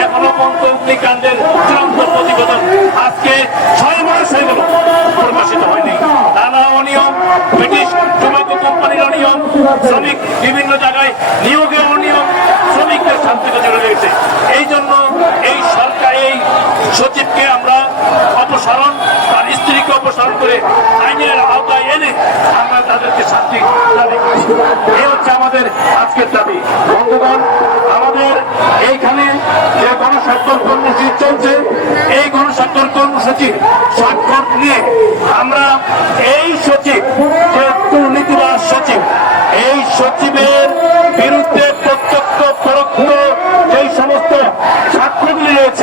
এখানে পর্যন্ত অগ্নিকাণ্ডের চূড়ান্ত প্রতিবেদন আজকে ছয় মাস হয়ে অনিয়ম ব্রিটিশ কোম্পানির অনিয়ম শ্রমিক বিভিন্ন জায়গায় নিয়োগে অনিয়ম, শ্রমিকদের শান্তিতে চলে গেছে। এই জন্য এই সরকার এই সচিবকে আমরা অপসারণ, তার স্ত্রীকে অপসারণ করে আইনের আওতায় এনে আমরা তাদেরকে শান্তি দাবি করি। এই হচ্ছে আমাদের আজকের দাবি। বন্ধুগণ, আমাদের এইখানে যে গণস্বাক্ষর কর্মসূচি চলছে, এই গণস্বাক্ষর কর্মসূচির স্বাক্ষর নিয়ে আমরা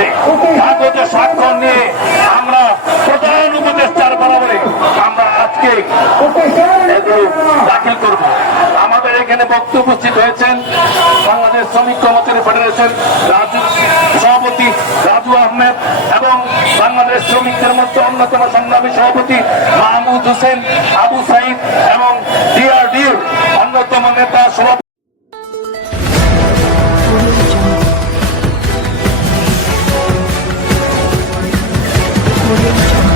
রয়েছে কাগজে স্বাক্ষর নিয়ে আমরা প্রধান উপদেষ্টার বরাবরে আমরা আজকে দাখিল করব। আমাদের এখানে বক্তব্য উপস্থিত হয়েছেন বাংলাদেশ শ্রমিক কর্মচারী ফেডারেশন রাজু সভাপতি রাজু আহমেদ এবং বাংলাদেশ শ্রমিকদের মধ্যে অন্যতম সংগ্রামী সভাপতি মাহমুদ হোসেন আবু সাইদ এবং audio jungle.